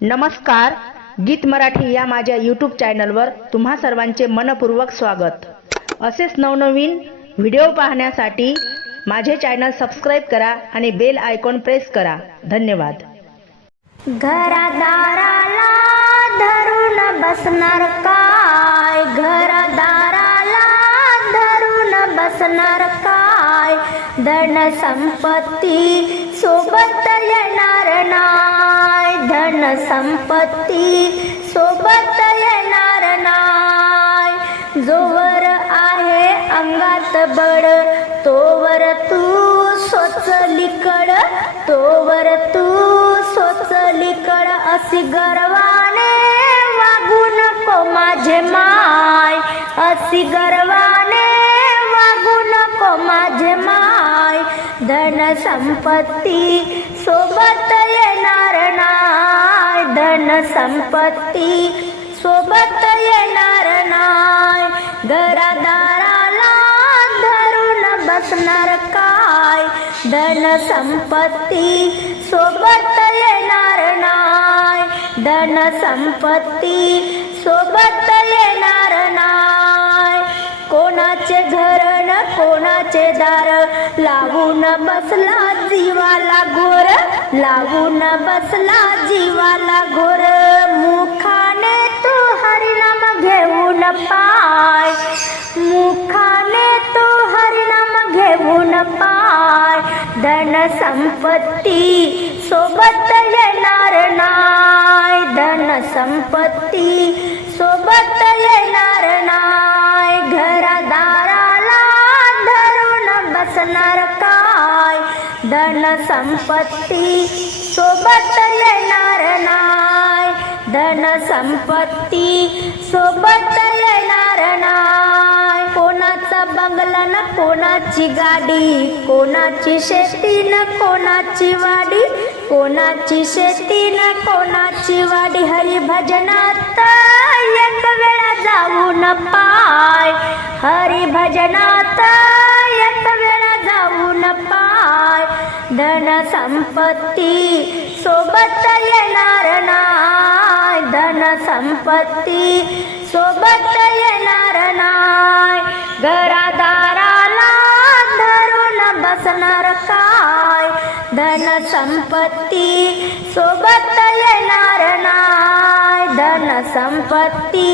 नमस्कार गीत मराठी या माझ्या यूट्यूब चॅनलवर तुम्हा सर्वांचे मनपूर्वक स्वागत. असेच नवनवीन व्हिडिओ पाहण्यासाठी माझे चॅनल सबस्क्राईब करा आणि बेल आयकॉन प्रेस करा. धन्यवाद. घरादाराला धरून बसणार काय? घरादाराला धरून बसणार काय? धन संपत्ती सोबत येणार धन संपत्ती सोबत येणार नाय जोवर आहे अंगात बड तोवर तू सोचलीकड तोवर तू सोचलीकड असी गर्वाने वागू नको माझे माय. असी गर्वाने वागू नको माझे माय. धन संपत्ती सोबत येणार धन संपत्ती सोबत येणार नाय घरादाराला धरून बसणार काय? धन संपत्ती सोबत येणार नाय धन संपत्ती सोबत कोणाचे दार? लावून बसला जीवाला घोर. लावून बसला जीवाला घोर. मुखाने तू हरिनाम घेऊन पाय. मुखाने तू हरिनाम घेऊन पाय. धन संपत्ती सोबत येणार नाय धन संपत्ती सोबत येणार नाय धन संपत्ती सोबत येणार नाय धन संपत्ती सोबत येणार नाय कोणाचा बंगला न कोणाची गाडी कोणाची शेती न कोणाची वाडी कोणाची शेती न कोणाची वाडी. हरिभजनात एक वेळा जाऊन पाय. हरिभजनात धन संपत्ती सोबत येणार नाय धन संपत्ती सोबत येणार नाय घरादाराला धरून बसणार काय? धन संपत्ती सोबत येणार नाय धन संपत्ती